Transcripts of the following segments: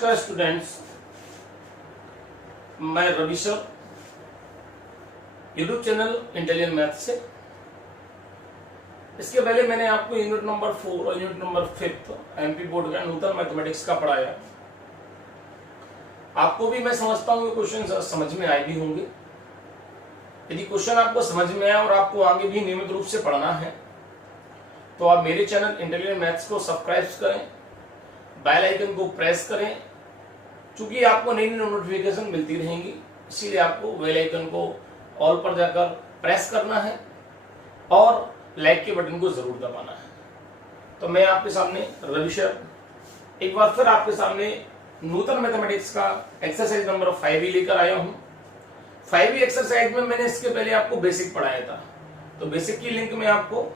नमस्कार स्टूडेंट्स, मैं Ravi sir YouTube channel intelligent math से। इसके पहले मैंने आपको यूनिट नंबर 4 और यूनिट नंबर 5 एमपी बोर्ड का नूतन मैथमेटिक्स का पढ़ाया। आपको भी मैं समझता हूँ क्वेश्चन समझ में आए भी होंगे। यदि क्वेश्चन आपको समझ में आया और आपको आगे भी नियमित रूप से पढ़ना है तो आप मेरे चैनल इंटेलिजेंट मैथ्स को सब्सक्राइब करें, बेल आइकन को प्रेस करें, क्योंकि आपको नई नई नोटिफिकेशन मिलती रहेंगी। इसीलिए आपको बेल आइकन को ऑल पर जाकर प्रेस करना है और लाइक के बटन को जरूर दबाना है। तो मैं आपके सामने रवि सर एक बार फिर आपके सामने नूतन मैथमेटिक्स का एक्सरसाइज नंबर 5 लेकर आया हूं। 5 एक्सरसाइज में मैंने इसके पहले आपको बेसिक पढ़ाया था, तो बेसिक की लिंक मैं आपको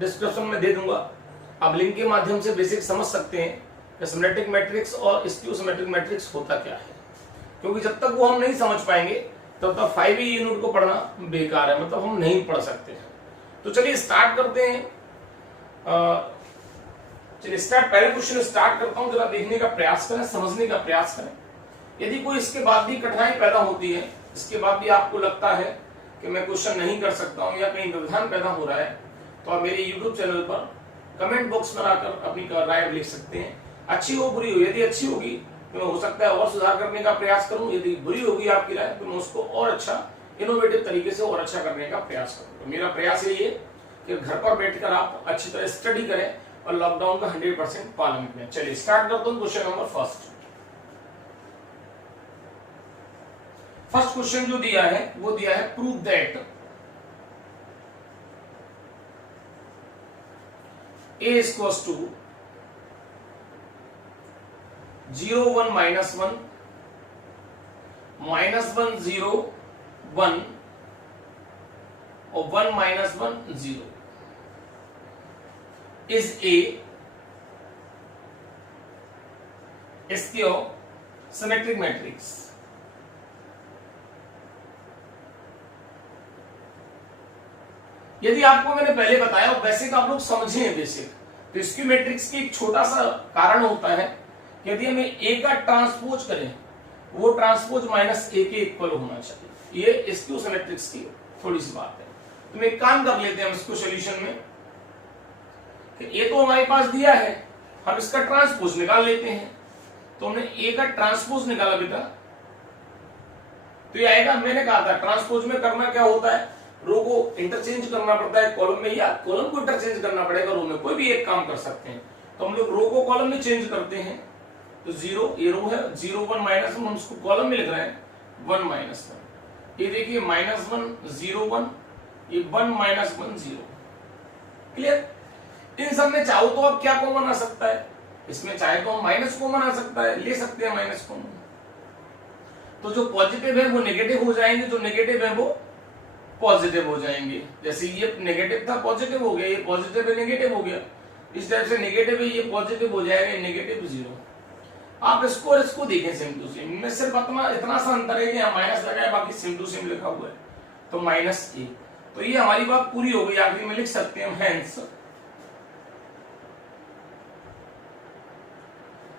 डिस्क्रिप्शन में दे दूंगा। आप लिंक के माध्यम से बेसिक समझ सकते हैं कि सिमेट्रिक मैट्रिक्स और स्क्यू सिमेट्रिक मैट्रिक्स होता क्या है, क्योंकि जब तक वो हम नहीं समझ पाएंगे तब तक 5 यूनिट को पढ़ना बेकार है, मतलब हम नहीं पढ़ सकते हैं। तो चलिए स्टार्ट करते हैं। चलिए पहले क्वेश्चन स्टार्ट करता हूं, जरा देखने का प्रयास करें, समझने का प्रयास करें। यदि कोई इसके बाद भी कठिनाई पैदा होती है, इसके बाद भी आपको लगता है कि मैं क्वेश्चन नहीं कर सकता हूं या कहीं व्यवधान पैदा हो रहा है, तो आप मेरे यूट्यूब चैनल पर कमेंट बॉक्स में आकर अपनी राय लिख सकते हैं। अच्छी हो बुरी हो, यदि अच्छी होगी तो हो सकता है और सुधार करने का प्रयास करूं, यदि बुरी होगी आपकी राय तो मैं उसको और अच्छा इनोवेटिव तरीके से और अच्छा करने का प्रयास करूं। तो मेरा प्रयास यही है कि घर पर बैठकर आप अच्छी तरह स्टडी करें और लॉकडाउन का 100% पालन करें। चलिए स्टार्ट करता हूं क्वेश्चन नंबर फर्स्ट क्वेश्चन जो दिया है वो दिया है prove that a is equals to 0 1 minus 1 minus 1 0 1 और 1 minus 1 0 is a skew symmetric matrix। यदि आपको मैंने पहले बताया और बेसिक आप लोग समझे हैं बेसिक, तो स्क्यू मैट्रिक्स की एक छोटा सा कारण होता है कि यदि हमें ए का ट्रांसपोज करें वो ट्रांसपोज माइनस ए के इक्वल होना चाहिए। ये स्क्यू मैट्रिक्स की थोड़ी सी बात है। तो मैं एक काम कर लेते हैं हम इसको सोल्यूशन में कि ए तो हमारे पास दिया है, हम इसका ट्रांसपोज निकाल लेते हैं। तो हमने ए का ट्रांसपोज निकाला बेटा, तो ये आएगा। मैंने कहा था ट्रांसपोज में करना क्या होता है, रो को इंटरचेंज करना पड़ता है कॉलम में, या कॉलम को इंटरचेंज करना पड़ेगा रो में, कोई भी एक काम कर सकते हैं। तो हम लोग रो को कॉलम में चेंज करते हैं। तो 0 ये रो है, 0 1 माइनस 1 हम उसको कॉलम में लिख रहे हैं 1 माइनस 1। ये देखिए माइनस 1 0 1, ये 1 माइनस 1 0। क्लियर। इन सब में चाहो तो आप क्या कॉमन आ सकता है, इसमें चाहे तो हम माइनस कॉमन आ सकता है, ले सकते हैं माइनस कॉमन। तो जो पॉजिटिव है वो नेगेटिव हो जाएंगे, जो नेगेटिव है वो पॉजिटिव हो जाएंगे। जैसे ये नेगेटिव था पॉजिटिव हो गया, ये पॉजिटिव है नेगेटिव हो गया। इस टाइप से नेगेटिव है ये पॉजिटिव हो जाएगा, नेगेटिव 0। आप इसको और इसको देखें सेम टू सेम, इनमें सिर्फ इतना सा अंतर है कि यहाँ माइनस लगा है, बाकी सेम टू सेम लिखा हुआ है, तो -1। तो ये हमारी बात पूरी हो गई। आखिरी में लिख सकते हैं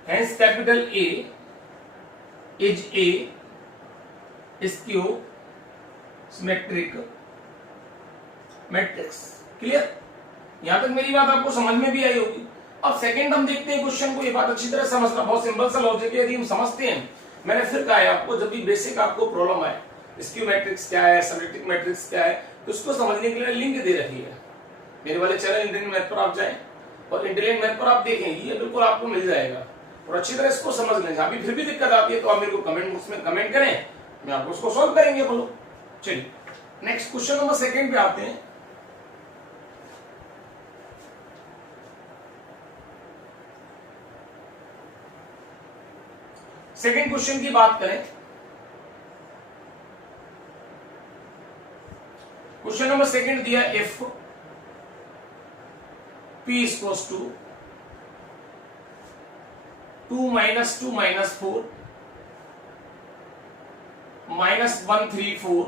hence capital A is A skew symmetric matrix. Clear. यहां तक मेरी बात आपको समझ में भी आई होगी। अब सेकंड हम देखते हैं क्वेश्चन को। ये बात अच्छी तरह समझना, बहुत सिंपल सा लॉजिक है यदि हम समझते हैं। मैंने फिर कहा है आपको, जब भी बेसिक आपको प्रॉब्लम आए स्क्यू मैट्रिक्स क्या है, सिमेट्रिक मैट्रिक्स क्या है, तो उसको समझने के लिए लिंक दे रखी है मेरे वाले चैनल इंटेलिजेंट मैथ पर। आप जाएं और इंटेलिजेंट मैथ पर आप देखें, ये बिल्कुल आपको मिल जाएगा और अच्छी तरह इसको समझ लें। अभी फिर भी दिक्कत आती है तो आप मेरे को कमेंट बॉक्स में कमेंट करें, मैं आपको उसको सॉल्व करेंगे। बोलो। चलिए नेक्स्ट क्वेश्चन नंबर 2 पे आते हैं। सेकंड क्वेश्चन की बात करें, क्वेश्चन नंबर 2 दिया if p equals to 2 minus 2 minus 4 minus 1 3 4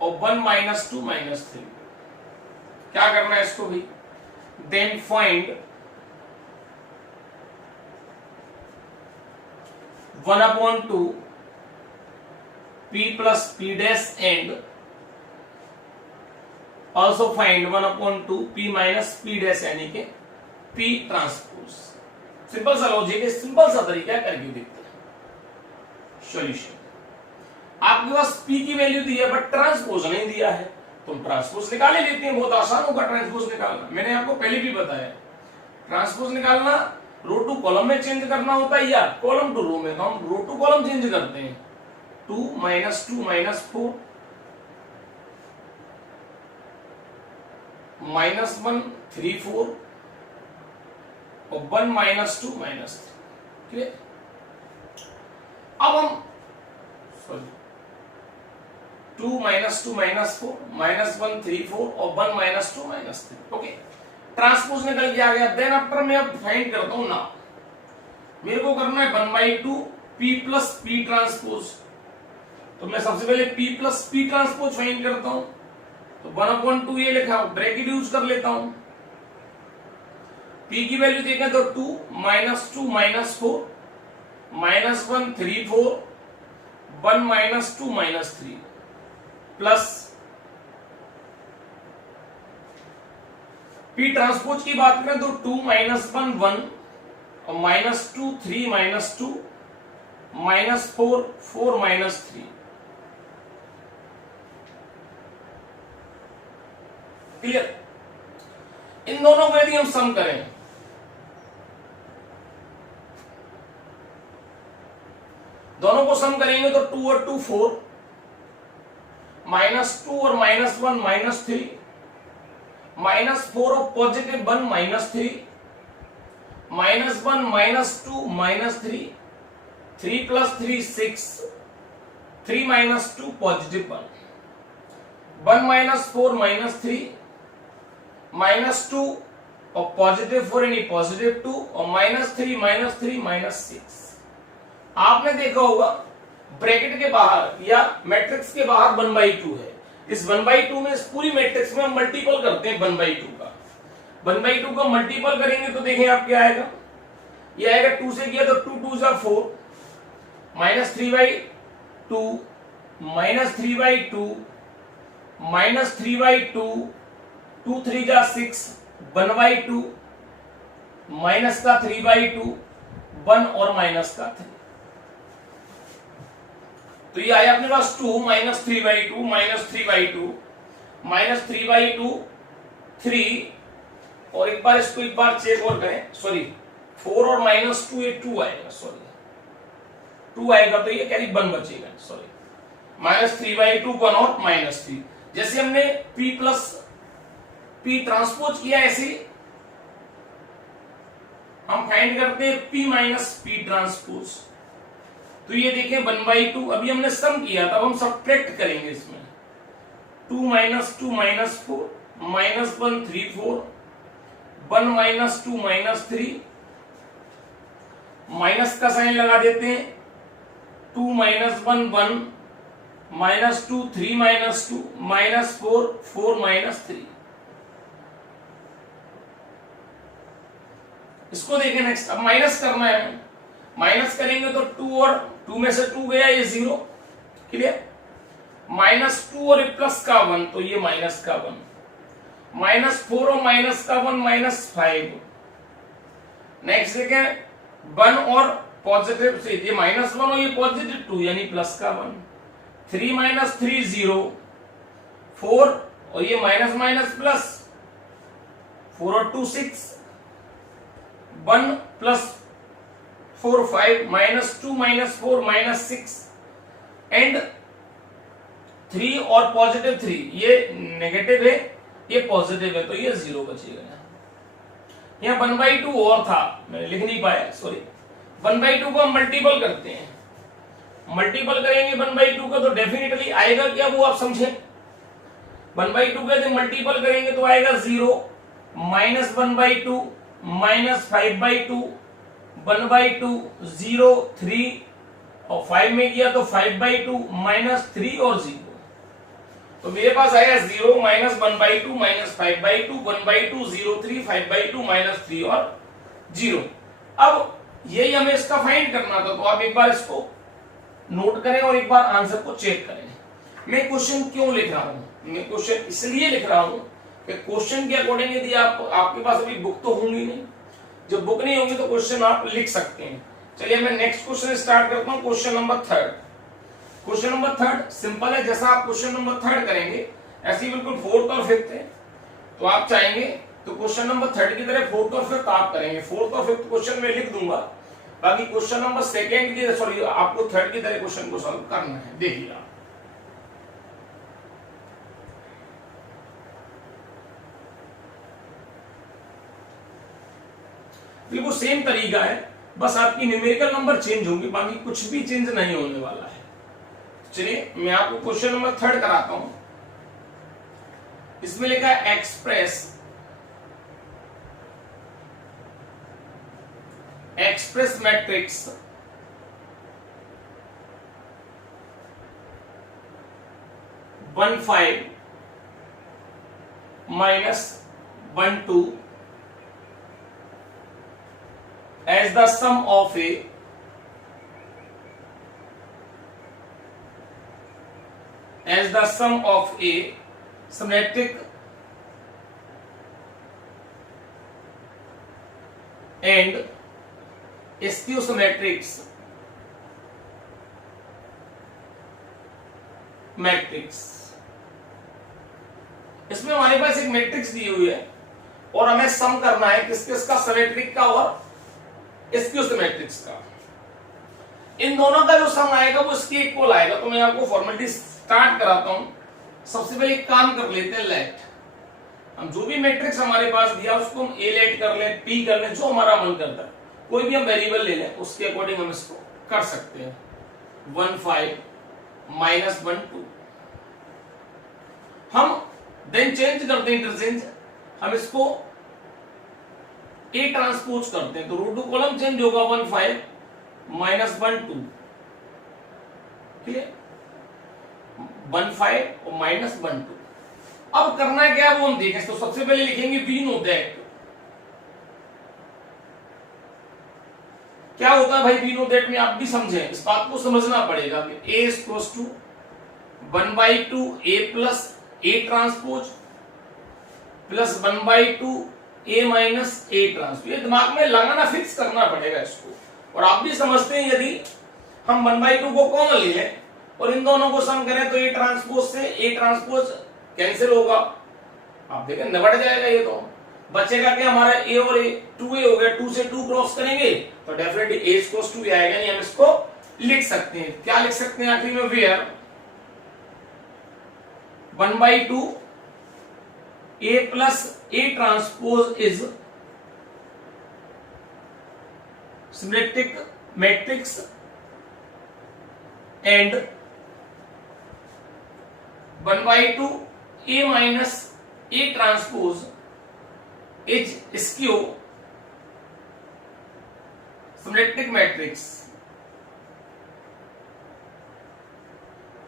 और 1 minus 2 minus 3। क्या करना है इसको भी, then find 1/2 p plus p dash and also find 1/2 p minus p dash यानी के p ट्रांसपोज। सिंपल सा लॉजिक है, सिंपल सा तरीका है, करके देखते हैं। सॉल्यूशन, आपके पास p की वैल्यू दी है बट ट्रांसपोज नहीं दिया है, तो हम ट्रांसपोज निकाल ही लेते हैं, बहुत आसान होगा ट्रांसपोज निकालना। मैंने आपको पहले भी बताया ट्रांसपोज निकालना रो टू कॉलम में चेंज करना होता है या कॉलम टू रो में, तो हम रो टू कॉलम चेंज करते हैं। 2 - 2 - 4 -1 3 4 और 1 - 2 - 3। क्लियर? अब हम 2 - 2 - 4 -1 3 4 और 1 - 2 - 3। ओके, ट्रांसपोज निकल के आ गया। देन आफ्टर मैं अब फाइंड करता हूं ना, मेरे को करना है 1/2 p प्लस p ट्रांसपोज। तो मैं सबसे पहले p plus p transpose find करता हूं। तो 1/2 ये लिखा, ब्रैकेट यूज कर लेता हूं। p की वैल्यू देखें तो 2 - 2 - 4 -1 3 4 1 - 2 - 3 प्लस p ट्रांसपोज की बात करें तो 2 - 1 1 और -2 3 - 2 -4 4 -3। क्लियर? इन दोनों को यदि हम सम करें, दोनों को सम करेंगे तो 2 और 2 4 -2 और -1 -3 -4 और पॉजिटिव 1 -3 -1 -2 -3 3 + 3 6 3 - 2 पॉजिटिव 1 1 -4 -3 -2 और पॉजिटिव 4 यानी पॉजिटिव 2 और -3 -3 -6। आपने देखा होगा ब्रैकेट के बाहर या मैट्रिक्स के बाहर 1/2 है। इस 1/2 में, इस पूरी मैट्रिक्स में हम मल्टीपल करते हैं 1/2 का। 1/2 का मल्टीपल करेंगे तो देखें आप क्या आएगा, ये आएगा 2 से किया तो 2 2 = 4 -3/2 -3/2 -3/2 2 3 = 6 1/2 माइनस का 3/2 1 और माइनस का 3। तो ये आया अपने पास 2 - 3/2 -3/2 -3/2 3 और एक बार इसको एक बार चेक और करें, सॉरी 4 और -2 ये 2 आएगा, सॉरी 2 आएगा तो ये कैरी 1 बचेगा, सॉरी -3/2 1 और -3। जैसे हमने p प्लस p ट्रांसपोज किया ऐसे हम फाइंड करते हैं p माइनस p ट्रांसपोज। तो ये देखें 1/2, अभी हमने सम किया था, अब हम सब्ट्रैक्ट करेंगे इसमें 2 - 2 - 4 -1 3 4 1 - 2 - 3 माइनस का साइन लगा देते हैं 2 - 1 1 -2 3 -2 -4 4 -3। इसको देखें नेक्स्ट, अब माइनस करना है हमें। माइनस करेंगे तो 2 और 2 में से 2 गया, ये 0। क्लियर? -2 और प्लस का 1 तो ये माइनस का 1 -4 और माइनस का 1 -5। नेक्स्ट देखें 1 और पॉजिटिव से ये -1 और ये पॉजिटिव 2 यानी प्लस का 1 3 - 3 0 4 और ये माइनस माइनस प्लस 4 और 2 6 1 + 4 5 -2 -4 -6 एंड 3 और पॉजिटिव 3 ये नेगेटिव है, ये पॉजिटिव है तो ये 0 बचेगा। यहाँ 1/2 और था, मैं लिख नहीं पाया, सॉरी। 1/2 को हम मल्टीपल करते हैं, मल्टीपल करेंगे 1/2 का तो डेफिनेटली आएगा क्या वो आप समझें। 1/2 का जब मल्टीपल करेंगे तो आएगा 0 -1/2 -5/2 1/2 0 3 और 5 में किया तो 5/2 -3 और 0। तो मेरे पास आएगा 0 -1/2 -5/2 1/2 0 3 5/2 -3 और 0। अब यही हमें इसका फाइंड करना था। तो आप एक बार इसको नोट करें और एक बार आंसर को चेक करें। मैं क्वेश्चन क्यों लिख रहा हूं? मैं क्वेश्चन इसलिए लिख रहा हूं कि क्वेश्चन के अकॉर्डिंग यदि आपके पास अभी बुक तो होंगी नहीं, जब बुक नहीं होगी तो क्वेश्चन आप लिख सकते हैं। चलिए मैं नेक्स्ट क्वेश्चन स्टार्ट करता हूं। Question number third. Question number third simple है, जैसा आप क्वेश्चन नंबर थर्ड करेंगे ऐसे ही बिल्कुल फोर्थ और फिफ्थ है। तो आप चाहेंगे तो क्वेश्चन नंबर थर्ड की तरह फोर्थ और फिफ्थ आप करेंगे। फोर्थ और फिफ्थ क्वेश्चन में लिख दूंगा, बाकी क्वेश्चन नंबर सेकेंड की सॉरी आपको थर्ड की तरह क्वेश्चन को सॉल्व करना है। देखिए आप बिल्कुल सेम तरीका है, बस आपकी न्यूमेरिकल नंबर चेंज होंगे, बाकी कुछ भी चेंज नहीं होने वाला है। चलिए मैं आपको क्वेश्चन नंबर थर्ड कराता हूं। इसमें लिखा है express matrix (1,5 - 1,2) as the sum of a symmetric and skew symmetrics matrix. इसमें हमारे पास एक मैट्रिक्स दी हुई है और हमें सम करना है किस किस का, सिमेट्रिक का और स्क्यू सिमेट्रिक्स का। इन दोनों का जो सम आएगा वो इसके इक्वल आएगा। तो मैं आपको फॉर्मेलिटी स्टार्ट कराता हूं। सबसे पहले एक काम कर लेते हैं, लेट। हम जो भी मैट्रिक्स हमारे पास दिया उसको हम ए लेट कर लें, पी कर लें, जो हमारा मन करता है, कोई भी हम वेरिएबल ले लें उसके अकॉर्डिंग हम इसको कर सकते हैं। 1,5 - 1,2 हम देन चेंज करते हैं, इंटरचेंज। हम इसको ए ट्रांसपोज करते हैं तो रो टू कॉलम चेंज होगा। 1,5 - 1,2 क्लियर, 1,5 और -1,2। अब करना क्या है वो हम देखें। तो सबसे पहले लिखेंगे वी नो दैट। क्या होता है भाई वी नो दैट में? आप भी समझें, इस बात को समझना पड़ेगा कि A is equals to 1/2 A plus A transpose plus 1/2 A minus A transpose. ये दिमाग में लगाना, फिक्स करना पड़ेगा इसको। और आप भी समझते हैं यदि हम 1/2 को कॉमन ले लें और इन दोनों को सम करें तो A ट्रांसपोज से A ट्रांसपोज कैंसिल होगा। आप देखें निबट जाएगा, ये तो बचेगा क्या हमारा A और A, 2A हो गया। 2 से 2 क्रॉस करेंगे तो डेफिनेटली A इक्वल्स टू आएगा। नहीं हम इसको लिख सकते हैं, क्या लिख सकते हैं आखिर में? Where 1/2 A plus A transpose is symmetric matrix and 1/2 A minus A transpose is skew symmetric matrix।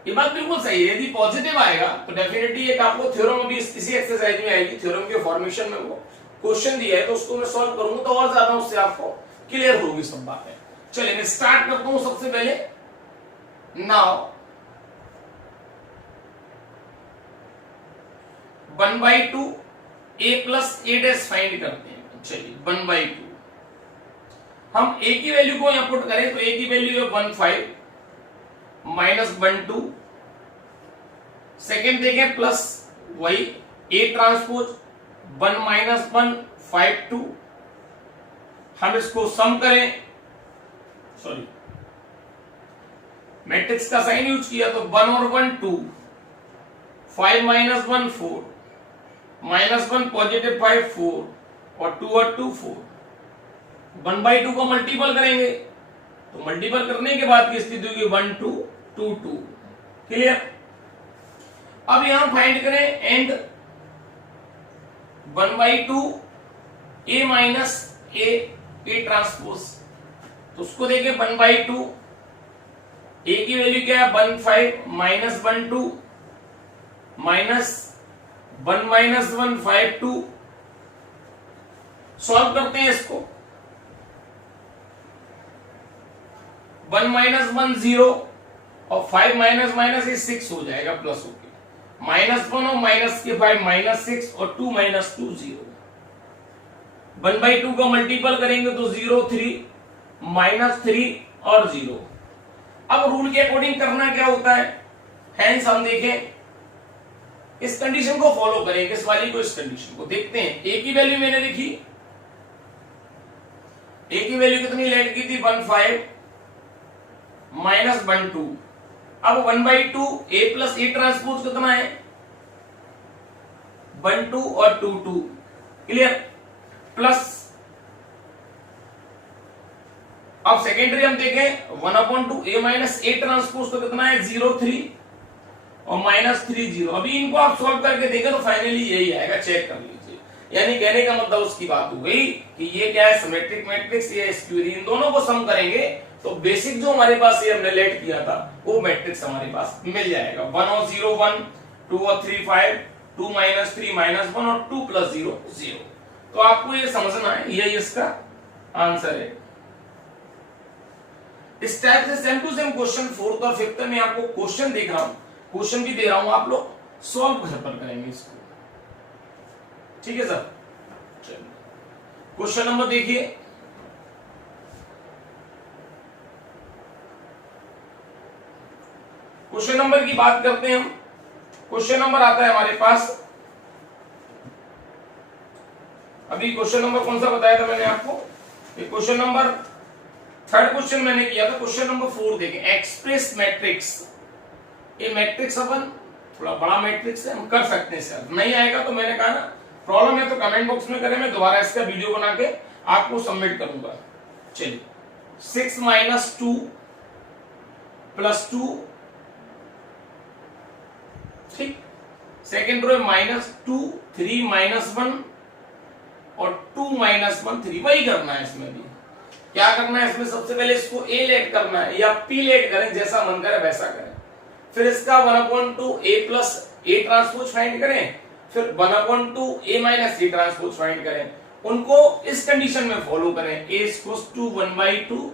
ये बात बिल्कुल सही है। यदि पॉजिटिव आएगा तो डेफिनेटली एक आपको थ्योरम अभी इसी एक्सरसाइज में आएगी, थ्योरम के फॉर्मेशन में वो क्वेश्चन दिया है तो उसको मैं सॉल्व करूंगा तो और ज्यादा उससे आपको क्लियर होगी सब बातें। चलिए मैं स्टार्ट करता हूं सबसे पहले। Now 1/2 A plus A dash find करते हैं। चलिए 1/2 हम A की वैल्यू को यहां पुट करें तो A की वैल्यू है 1,5 - 1,2। सेकेंड देखें प्लस वही A ट्रांसपोज 1 - 1 5,2। हम इसको सम करें, सॉरी मैट्रिक्स का साइन यूज किया तो 1 और 1 2, 5 - 1 4, -1 पॉजिटिव 5 4 और 2 और 2 4। 1/2 को मल्टीपल करेंगे तो मल्टीपल करने के बाद की स्थिति होगी 1 2 2 2। क्लियर। अब यहां फाइंड करें and 1/2 A minus A transpose. तो उसको देखें 1/2 A की वैल्यू क्या है 1,5 - 1,2 माइनस 1 - 1 5,2। सॉल्व करते हैं इसको। 1 माइनस 1 0 और 5 माइनस माइनस ये 6 हो जाएगा प्लस होके, -1 और माइनस के 5 -6 और 2 माइनस 2 0। 1/2 का मल्टीपल करेंगे तो 0 3 -3 और 0। अब रूल के अकॉर्डिंग करना क्या होता है, हेंस हम देखें इस कंडीशन को फॉलो करें, किस वाली को, इस कंडीशन को देखते हैं। ए की वैल्यू मैंने लिखी, ए की वैल्यू कितनी लेट की थी 15 -1 2। अब 1/2 ए प्लस ए ट्रांसपोज कितना है 1 2 और 2 2, क्लियर, प्लस अब सेकेंडरी हम देखें 1/2 ए माइनस ए ट्रांसपोज तो कितना है 0 3 और -3 0। अभी इनको आप सॉल्व करके देखें तो फाइनली यही आएगा, चेक कर लीजिए। यानी कहने का मतलब उसकी बात हो गई कि ये क्या है सिमेट्रिक मैट्रिक्स, ये स्क्वायर, इन दोनों को सम करेंगे तो बेसिक जो हमारे पास ये हमने लेट किया था वो मैट्रिक्स हमारे पास मिल जाएगा। 1 और 0 1, 2 और 3 5, 2 -3 -1 और 2 + 0 0। तो आपको ये समझना है, यही इसका आंसर है। इस टाइप से same to same question 4th और 5th में आपको क्वेश्चन देख रहा हूं, क्वेश्चन भी दे रहा हूं, आप लोग सॉल्व घर पर करेंगे इसको, ठीक है सर। चलिए क्वेश्चन नंबर देखिए, क्वेश्चन नंबर की बात करते हैं हम। क्वेश्चन नंबर आता है हमारे पास, अभी क्वेश्चन नंबर कौन सा बताया था मैंने आपको, ये क्वेश्चन नंबर 3rd क्वेश्चन मैंने किया था। क्वेश्चन नंबर 4 देखें, एक्सप्रेस मैट्रिक्स। ये मैट्रिक्स अपन थोड़ा बड़ा मैट्रिक्स है, हम कर सकते हैं सर, नहीं आएगा तो मैंने कहा ना प्रॉब्लम है तो कमेंट बॉक्स में करें, मैं दोबारा इसका वीडियो बना के आपको सबमिट करूंगा। चलिए 6 - 2 + 2, ठीक, सेकेंड रो -2 3 -1 और 2 -1 3, वही करना है इसमें भी। क्या करना है इसमें, सबसे पहले इसको ए लेट करना है या पी लेट करें, जैसा मन करे वैसा करें। फिर इसका 1/2 A plus A transpose find करें, फिर 1/2 A minus A transpose find करें। उनको इस कंडीशन में फॉलो करें, A equals to 1/2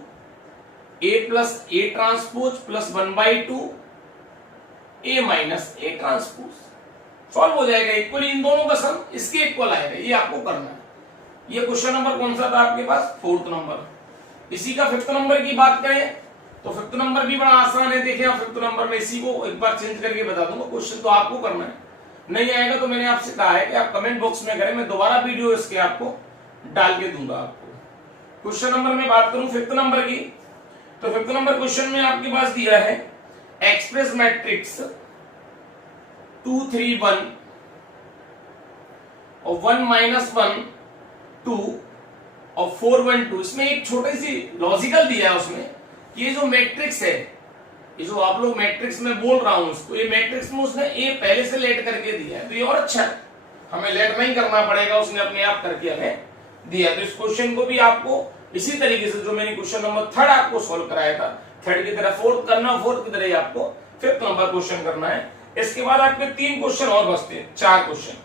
A plus A transpose plus 1/2 A minus A transpose, solve हो जाएगा। इक्वली इन दोनों का सम इसके इक्वल आएगा, ये आपको करना है। ये क्वेश्चन नंबर कौन सा था आपके पास, 4th नंबर। इसी का 5th नंबर की बात करें तो 5th नंबर भी बड़ा आसान है। देखिए 5th नंबर में इसी को एक बार चेंज करके बता दूंगा, क्वेश्चन तो आपको करना है, नहीं आएगा तो मैंने आपसे कहा है कि आप कमेंट बॉक्स में करें, मैं दोबारा वीडियो इसके आपको डाल के दूंगा आपको। क्वेश्चन नंबर में बात करूं 5th नंबर की, तो 5th नंबर क्वेश्चन में आपके पास दिया है एक्सप्रेस मैट्रिक्स 2 3 1 और 1 -1 2 और 4 1 2। इसमें एक छोटी सी लॉजिकल दिया है उसमें, ये जो मैट्रिक्स है, ये जो आप लोग मैट्रिक्स में बोल रहा हूं उसको, ये मैट्रिक्स में उसने ए पहले से लेट करके दिया है, तो ये और अच्छा है, हमें लेट नहीं करना पड़ेगा, उसने अपने आप करके हमें दिया। तो इस क्वेश्चन को भी आपको इसी तरीके से जो मैंने क्वेश्चन नंबर 3rd आपको सॉल्व कराया था, 3rd की तरह 4th करना, 4th की तरह ही आपको 5th नंबर क्वेश्चन करना है। इसके बाद आपके 3 क्वेश्चन और बचते हैं, 4 क्वेश्चन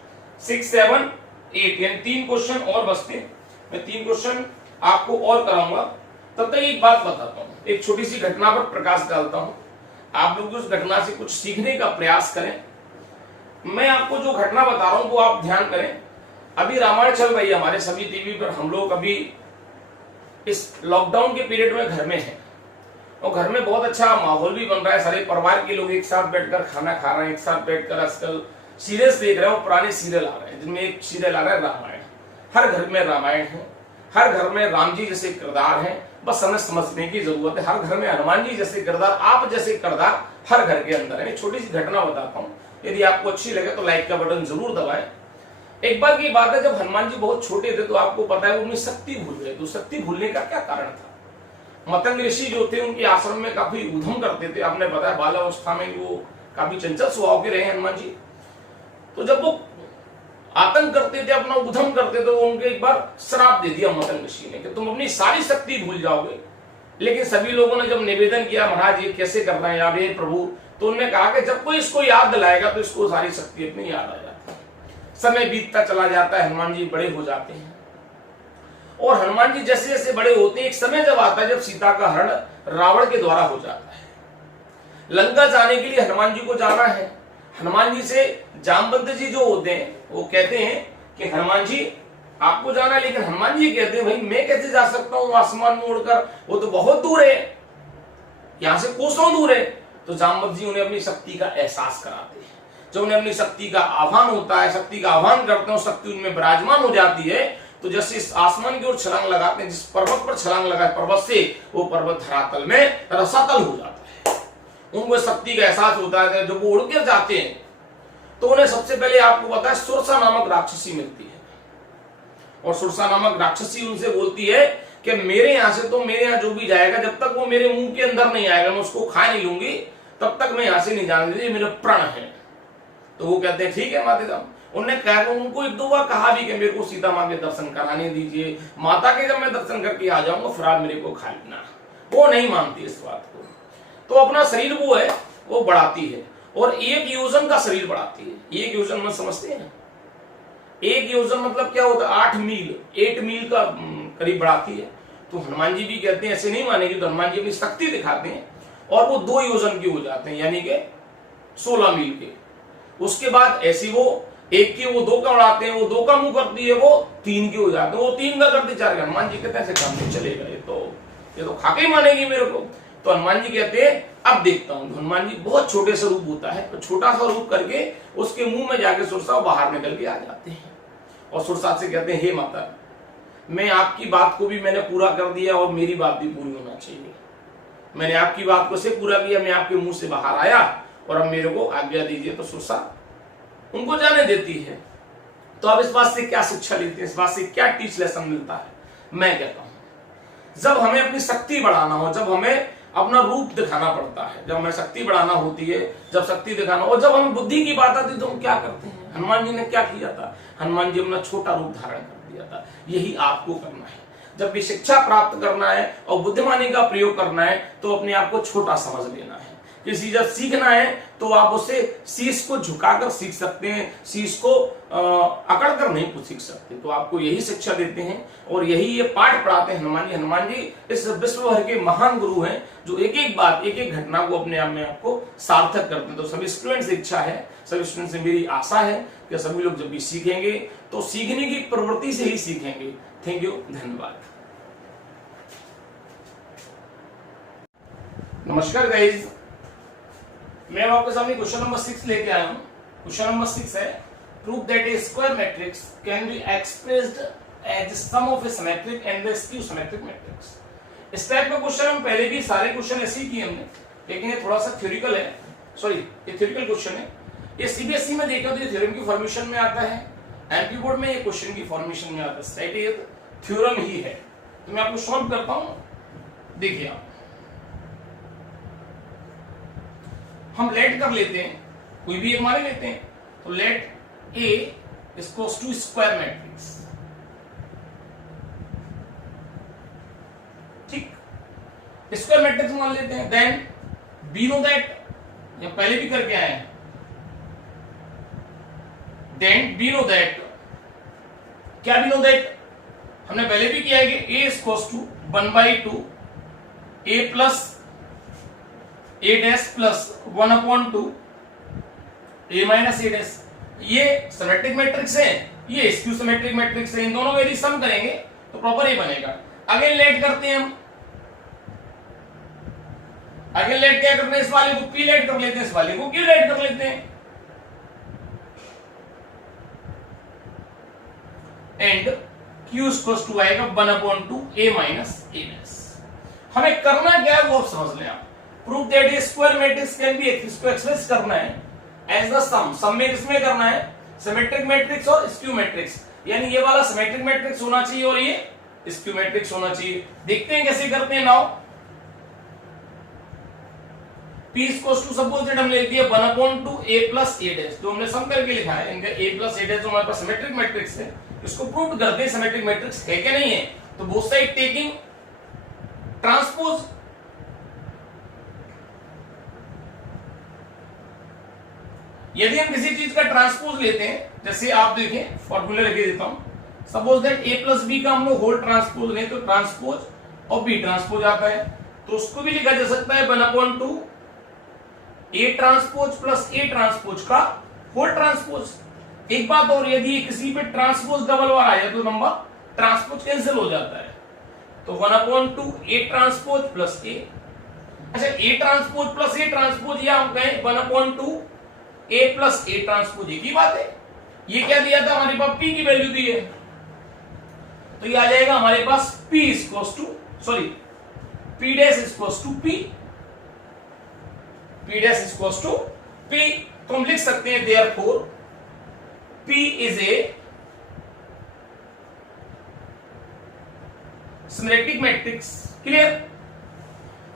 6 7 8, यानी 3 क्वेश्चन और बचते हैं। मैं 3 क्वेश्चन आपको और कराऊंगा, तब तक एक बात बताता हूं, एक छोटी सी घटना पर प्रकाश डालता हूं, आप लोग उस घटना से कुछ सीखने का प्रयास करें। मैं आपको जो घटना बता रहा हूं वो आप ध्यान करें। अभी रामायण चल रही है हमारे सभी टीवी पर, हम लोग अभी इस लॉकडाउन के पीरियड में घर में हैं और घर में बहुत अच्छा माहौल भी बन रहा है, सारे परिवार के लोग एक साथ बैठकर खाना खा रहे हैं, एक साथ बैठकर आजकल सीरियल्स देख रहे हैं, पुराने सीरियल आ रहे हैं, जिनमें एक सीरियल आ रहा है रामायण। हर घर में रामायण है, हर घर में राम जी जैसे किरदार हैं, बस हमें समझने की जरूरत है। हर घर में हनुमान जी जैसे किरदार, आप जैसे किरदार हर घर के अंदर है। छोटी सी घटना बताता हूँ, यदि आपको अच्छी लगे तो लाइक का बटन जरूर दबाएं। एक बार की बात है, जब हनुमान जी बहुत छोटे थे तो आपको पता है वो अपनी शक्ति भूल गए। तो शक्ति भूलने का क्या कारण था, मतंग ऋषि जो थे उनके आश्रम में काफी उधम करते थे, आपने बताया बालावस्था में वो काफी चंचल स्वभाव के रहे हनुमान जी। तो जब वो आतंक करते थे, अपना उधम करते थे, तो उनके एक बार श्राप दे दिया मतंग ऋषि ने कि तुम अपनी सारी शक्ति भूल जाओगे। लेकिन सभी लोगों ने जब निवेदन किया महाराज ये कैसे कर रहे हैं आप ये प्रभु, तो उन्होंने कहा कि जब कोई इसको याद दिलाएगा तो इसको सारी शक्ति अपनी याद आ जाती है। समय बीतता चला जाता है, हनुमान जी बड़े हो जाते हैं और हनुमान जी जैसे जैसे बड़े होते हैं, एक समय जब आता है जब सीता का हरण रावण के द्वारा हो जाता है। लंका जाने के लिए हनुमान जी को जाना है। हनुमान जी से जामवंत जी जो होते हैं वो कहते हैं कि हनुमान जी आपको जाना है, लेकिन हनुमान जी कहते हैं भाई मैं कैसे जा सकता हूं आसमान में उड़कर, वो तो बहुत दूर है, यहां से कोसों दूर है। तो जामवंत जी उन्हें अपनी शक्ति का एहसास कराते हैं। जब उन्हें अपनी शक्ति का आह्वान होता है, शक्ति का आह्वान करते हैं, शक्ति उनमें विराजमान हो जाती है, तो जैसे इस आसमान की ओर छलांग लगाते हैं, जिस पर्वत पर छलांग लगा पर्वत से वो पर्वत धरातल में रसातल हो जाता है। उनको शक्ति का एहसास होता है। जब वो उड़कर जाते हैं तो उन्हें सबसे पहले आपको पता है सुरसा नामक राक्षसी मिलती है, और सुरसा नामक राक्षसी उनसे बोलती है कि मेरे यहां से तो मेरे यहां जो भी जाएगा, जब तक वो मेरे मुंह के अंदर नहीं आएगा, मैं उसको खा नहीं लूंगी, तब तक मैं यहां से नहीं जाने दूंगी, मेरे प्राण है। तो वो कहते हैं ठीक है माता। उन्होंने कहा, उनको एक दो बार कहा भी कि मेरे को सीता माँ के दर्शन कराने दीजिए, माता के जब मैं दर्शन करके आ जाऊंगा फिर आप मेरे को खा लेना। वो नहीं मानती इस बात को, तो अपना शरीर वो है वो बढ़ाती है, और 1 योजन का शरीर बढ़ाती है। 1 योजन में समझते हैं, 1 योजन मतलब क्या होता है, 8 मील, 8 मील का करीब बढ़ाती है। तो हनुमान जी भी कहते हैं ऐसे नहीं मानेगी, तो हनुमान जी अपनी शक्ति दिखाते हैं और वो 2 योजन के हो जाते हैं, यानी कि 16 मील के। उसके बाद ऐसी वो 1 के वो 2 का बढ़ाते हैं, वो 2 का मुंह करती है, वो 3 के हो जाते हैं, वो 3 का करते 4 का। हनुमान जी कहते हैं ऐसे काम नहीं चलेगा, ये तो खाके ही मानेगी मेरे को। तो हनुमान जी कहते हैं अब देखता हूं। हनुमान जी बहुत छोटे सा रूप होता है, तो छोटा सा रूप करके उसके मुंह में जाके सुरसा बाहर निकल के आ जाते हैं, और सुरसा से कहते हैं हे माता, मैं आपकी बात को भी मैंने पूरा कर दिया और मेरी बात भी पूरी होना चाहिए। मैंने आपकी बात को से पूरा किया, मैं आपके मुंह से बाहर आया और अब मेरे को आज्ञा दीजिए। तो सुरसा उनको जाने देती है। तो अब इस बात से क्या शिक्षा लेते हैं, इस बात से क्या टीच लेसन मिलता है? मैं कहता हूं जब हमें अपनी शक्ति बढ़ाना हो, जब हमें अपना रूप दिखाना पड़ता है, जब हमें शक्ति बढ़ाना होती है, जब शक्ति दिखाना, और जब हमें बुद्धि की बात आती है तो हम क्या करते हैं? हनुमान जी ने क्या किया था? हनुमान जी अपना छोटा रूप धारण कर दिया था। यही आपको करना है। जब भी शिक्षा प्राप्त करना है और बुद्धिमानी का प्रयोग करना है तो अपने आप को छोटा समझ लेना है। किसी जब सीखना है तो आप उसे शीश को झुकाकर सीख सकते हैं, शीश को अकड़ कर नहीं सीख सकते। तो आपको यही शिक्षा देते हैं और यही ये पाठ पढ़ाते हैं हनुमान जी। हनुमान जी इस विश्व भर के महान गुरु हैं जो एक एक बात, एक एक घटना को अपने आप में आपको सार्थक करते हैं। तो सभी स्टूडेंट से इच्छा है, सभी स्टूडेंट से मेरी आशा है कि सभी लोग जब भी सीखेंगे तो सीखने की प्रवृत्ति से ही सीखेंगे। थैंक यू, धन्यवाद। नमस्कार गाइज, मैं आपके सामने क्वेश्चन नंबर 6 लेके आया हूं। क्वेश्चन नंबर 6 है prove that a square matrix can be expressed as sum of a symmetric and the skew symmetric matrix. इस टाइप का क्वेश्चन हम पहले भी सारे क्वेश्चन ऐसे ही किए हमने, लेकिन ये थोड़ा सा थ्योरिकल है, सॉरी ये थ्योरिकल क्वेश्चन है। ये सीबीएसई में देखा तो ये थ्योरम की फॉर्मेशन में आता है, एमपी बोर्ड में ये क्वेश्चन की फॉर्मेशन में आता है। सेट ये थ्योरम ही है। तो मैं आपको सॉल्व करता हूं, देखिए आप, हम लेट कर लेते हैं, कोई भी एक मान लेते हैं। तो let a is equals to square matrix, ठीक, स्क्वायर मैट्रिक्स मान लेते हैं। देन बी नो दैट, या पहले भी करके आए हैं, देन बी नो दैट, क्या बी नो दैट हमने पहले भी किया है कि A is equals to 1/2 A plus A dash plus 1/2 A minus A dash. ये सिमेट्रिक मैट्रिक्स है, ये स्क्यू सिमेट्रिक मैट्रिक्स है। इन दोनों का यदि सम करेंगे तो प्रॉपर ए बनेगा। अगेन लेट करते हैं हम, अगेन लेट क्या करते हैं, इस वाले को पी लेट कर लेते हैं, इस वाले को क्यू लेट कर लेते हैं, एंड क्यू इक्वल्स टू आएगा 1/2 ए माइनस ए डैश। हमें करना क्या है वो आप समझ लें। आप prove that a square matrix can B, इसको एक्सप्रेस करना है एज द सम। सम में किसमें करना है, सिमेट्रिक मैट्रिक्स और स्क्यू मैट्रिक्स, यानी ये वाला सिमेट्रिक मैट्रिक्स होना चाहिए और ये स्क्यू मैट्रिक्स होना चाहिए। देखते हैं कैसे करते हैं। Now P equals to suppose that हमने लिख दिया 1/2 a प्लस a डैश, जो हमने सम करके लिखा है इनका a प्लस a डैश जो हमारे पास सिमेट्रिक मैट्रिक्स है, इसको प्रूव करते हैं सिमेट्रिक मैट्रिक्स है क्या नहीं है। तो बोथ साइड टेकिंग ट्रांसपोज, यदि हम किसी चीज का ट्रांसपोज लेते हैं, जैसे आप देखें फॉर्मूला लिख देता हूं, suppose that a plus b का हम लोग होल ट्रांसपोज लें तो ट्रांसपोज और बी ट्रांसपोज आता है, तो उसको भी लिखा जा सकता है 1/2 ए ट्रांसपोज प्लस ए ट्रांसपोज का होल ट्रांसपोज। एक बात और, यदि किसी पे ट्रांसपोज डबल बार आ जाए तो नंबर ट्रांसपोज कैंसिल हो जाता है, तो 1/2 ए ट्रांसपोज प्लस ए। अच्छा, ए ट्रांसपोज प्लस ए ट्रांसपोज या हम कहें 1/2 ए प्लस ए ट्रांसपोज, एक ही बात है। ये क्या दिया था हमारे पास, पी की वैल्यू दी है, तो ये आ जाएगा हमारे पास P equals to P dash equals to P, P dash equals to P। तो हम लिख सकते हैं therefore P is a symmetric matrix. Clear.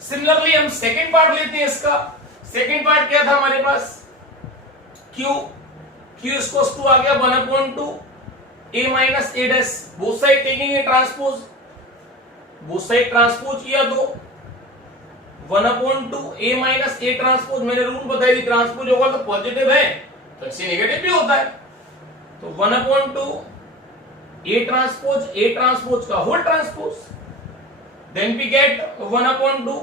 Similarly हम सेकेंड पार्ट लेते हैं इसका। सेकेंड पार्ट क्या था हमारे पास, Q इक्वल्स टू आ गया 1/2 A minus A dash, both side taking a transpose, both side transpose किया तो 1/2 A माइनस ए ट्रांसपोज। मैंने रूल बताई थी, ट्रांसपोज होगा तो पॉजिटिव है तो ऐसे नेगेटिव भी होता है, तो 1/2 A ट्रांसपोज का whole transpose, then we get 1/2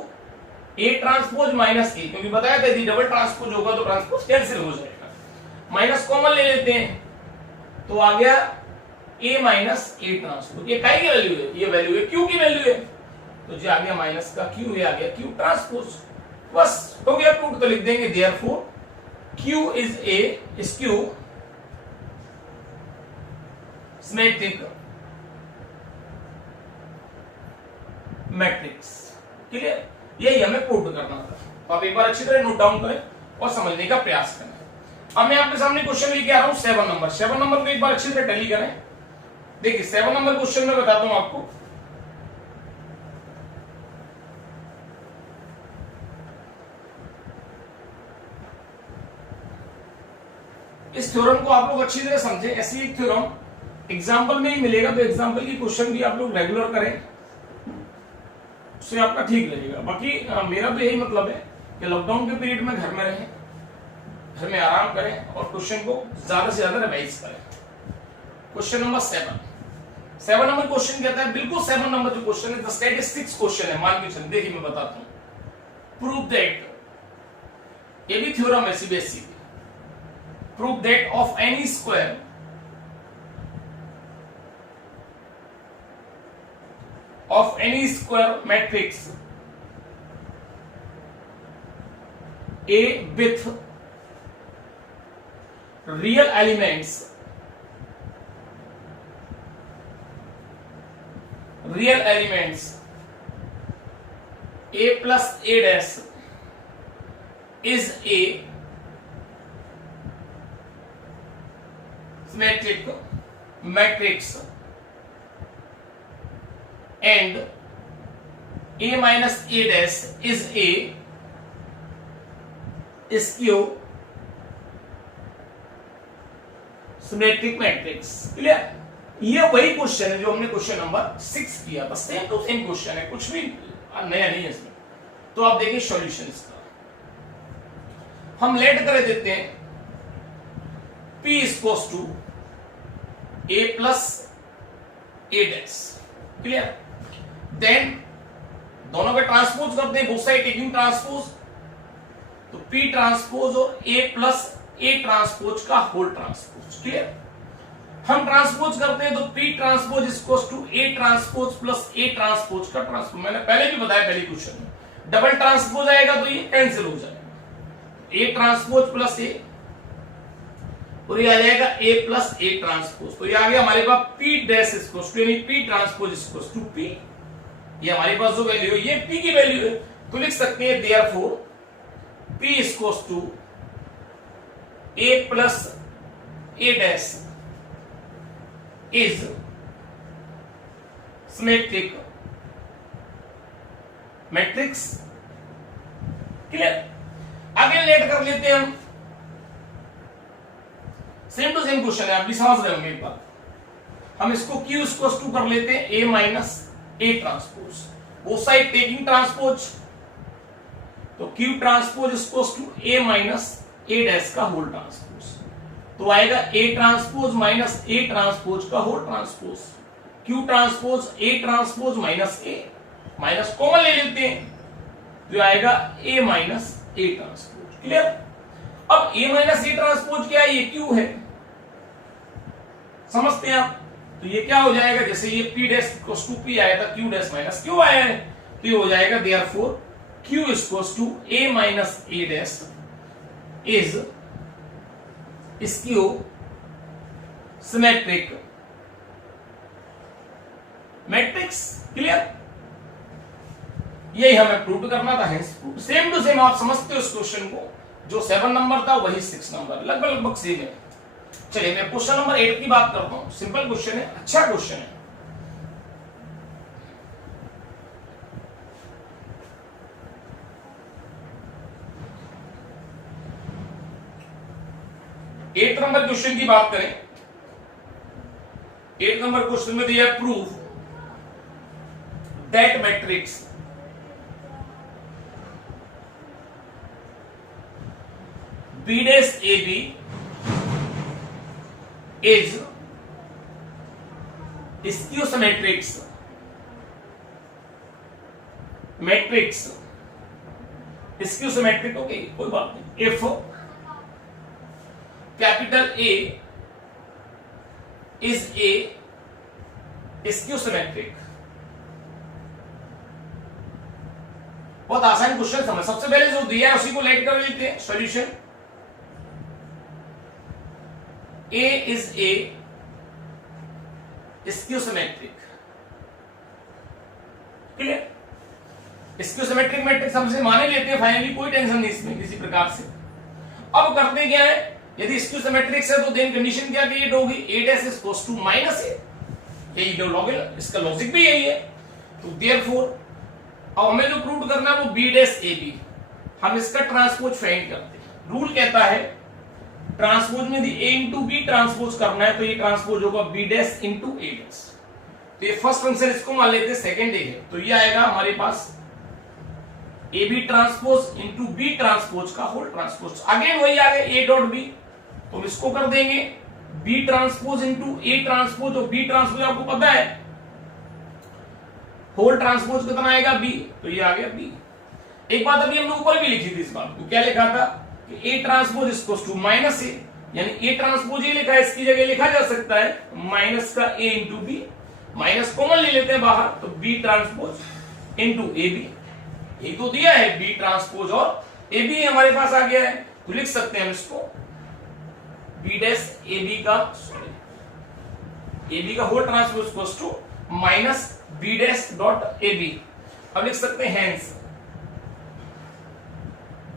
A transpose minus A, क्योंकि बताया था यदि डबल ट्रांसपोज होगा तो ट्रांसपोज कैंसिल हो जाएगा। माइनस कॉमन ले लेते हैं तो आ गया A माइनस ए ट्रांसपोज। ये काय की वैल्यू है, ये वैल्यू है Q की वैल्यू है, तो जो आ गया माइनस का Q, ये आ गया Q ट्रांसपोज। बस हो गया प्रूफ। तो लिख देंगे therefore Q is a is Q symmetric matrix. Clear. यही हमें प्रूव करना था, तो आप एक बार अच्छी तरह नोट डाउन करें और समझने का प्रयास करें। अब मैं आपके सामने क्वेश्चन लेके आ रहा हूं 7 नंबर। 7 नंबर को एक बार अच्छी तरह टैली करें। देखिए 7 नंबर क्वेश्चन में बताता हूं आपको। इस थ्योरम को आप लोग अच्छी तरह समझें। ऐसी एक थ्योरम एग्जाम्पल में ही मिलेगा, तो एग्जाम्पल की क्वेश्चन भी आप लोग रेगुलर करें, उससे आपका ठीक लगेगा। बाकी मेरा तो यही मतलब है कि लॉकडाउन के पीरियड में घर में रहें, घर में आराम करें और क्वेश्चन को ज्यादा से ज्यादा रिवाइज करें। क्वेश्चन नंबर 7 नंबर क्वेश्चन कहता है, बिल्कुल 7 नंबर जो क्वेश्चन है स्टैटिस्टिक्स क्वेश्चन है। मान के चलिए, देखिए मैं बताता हूं। प्रूव दैट, ये भी थ्योरम है CBSE. Prove that of N E square matrix A with real elements A plus A dash is a symmetric matrix and A minus A dash is a skew symmetric matrix. Clear. ये वही question है जो हमने question number 6 किया था। Same to same question है, कुछ भी नया नहीं है इसमें। तो आप देखिए सॉल्यूशन इसका। हम लेट कर देते हैं P equals to A plus A dash. Clear. Then दोनों का ट्रांसपोज करते हैं, बोथ साइड टेकिंग ट्रांसपोज, तो P ट्रांसपोज और A प्लस A ट्रांसपोज का होल ट्रांसपोज। क्लियर। हम ट्रांसपोज करते हैं तो P transpose equals to A transpose plus A transpose का ट्रांसपोज। मैंने पहले भी बताया पहले क्वेश्चन में, डबल ट्रांसपोज आएगा तो ये कैंसिल हो जाएगा, A ट्रांसपोज प्लस A और ये आ जाएगा A प्लस A ट्रांसपोज। तो ये आ गया हमारे पास P डैश इक्वल्स टू, यानी P transpose equals to P। ये हमारे पास जो वैल्यू है ये P की वैल्यू है, तो लिख सकते हैं therefore P equals to A plus A dash is symmetric matrix. Clear. आगे लेट कर लेते हैं हम। सेम टू सेम क्वेश्चन है, आप भी समझ रहे होंगे एक बात। हम इसको Q इक्वल्स टू कर लेते हैं A minus A transpose, both side taking transpose, तो Q transpose equals to A minus A dash का होल ट्रांसपोज। तो आएगा A transpose minus A transpose का whole transpose, Q transpose A transpose minus A, minus common ले लेते हैं तो आएगा A minus A transpose. Clear? अब ए माइनस ए ट्रांसपोज क्या है? ये क्यू है, समझते हैं आप? तो ये क्या हो जाएगा, जैसे ये P dash equals to P आया था, क्यू डैश माइनस क्यू आया है, तो ये हो जाएगा therefore Q equals to a minus A dash is skew symmetric matrix. Clear? यही हमें प्रूव करना था। सेम टू सेम आप समझते हो इस क्वेश्चन को, जो 7 नंबर था वही 6 नंबर, लगभग सेम है। चलिए मैं क्वेश्चन नंबर 8 की बात करता हूं। सिंपल क्वेश्चन है, अच्छा क्वेश्चन है। एट नंबर क्वेश्चन की बात करें, 8 नंबर क्वेश्चन में दिया है proof that matrix B dash AB is skew symmetric matrix, skew symmetric। Okay, कोई बात नहीं। If capital A is a skew symmetric, बहुत आसान क्वेश्चन समझ। सबसे पहले जो दिया है उसी को लेट कर लेते हैं solution. A is a skew symmetric। Clear? Skew symmetric matrix हमसे माने लेते हैं फाइनली, कोई टेंशन नहीं इसमें किसी प्रकार से। अब करते क्या है, यदि स्क्यू सिमेट्रिक है तो देन कंडीशन क्या क्रिएट होगी, a dash is equals to minus A. यही लॉजिक, इसका लॉजिक भी यही है। तो देयरफॉर अब हमें जो प्रूव करना है वो b डैश ab, हम इसका ट्रांसपोज फाइंड करते हैं। रूल कहता है ट्रांसपोज में यदि a इंटू बी ट्रांसपोज करना है तो ये ट्रांसपोज होगा b dash into a dash. तो ये फर्स्ट फंक्शन इसको मान लेते हैं सेकंड a है, तो ये आएगा हमारे पास A B transpose into B transpose का होल ट्रांसपोज। अगेन वही आ गया a डॉट बी, तो इसको कर देंगे b transpose into a transpose, और b ट्रांसपोज आपको पता है होल ट्रांसपोज कितना आएगा b, तो ये आ गया b। एक बात अभी हमने ऊपर भी लिखी थी इस बात को, क्या लिखा था कि a transpose equals to minus A, यानी a ट्रांसपोज ये लिखा है, इसकी जगह लिखा जा सकता है माइनस का a into b, minus common ले लेते हैं बाहर, तो b transpose into a b. ये तो दिया है b ट्रांसपोज और ए बी हमारे पास आ गया है, तो लिख सकते हैं हम इसको b डैश ए बी का, सॉरी ए बी का whole transpose equals to minus b dash dot a b. अब लिख सकते हैं hence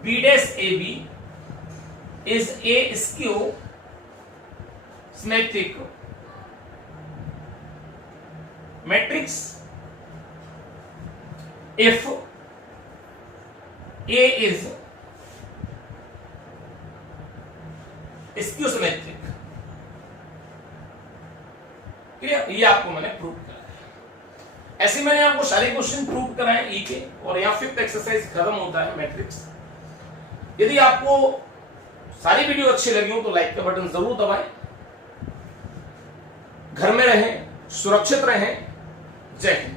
b dash a b is a skew symmetric matrix if A is skew symmetric। ये आपको मैंने prove करा। ऐसे मैंने आपको सारे क्वेश्चन प्रूव कराए ई के, और यहाँ 5th एक्सरसाइज खत्म होता है मैट्रिक्स। यदि आपको सारी वीडियो अच्छी लगी हो तो लाइक का बटन जरूर दबाएं। घर में रहें, सुरक्षित रहें। जय हिंद।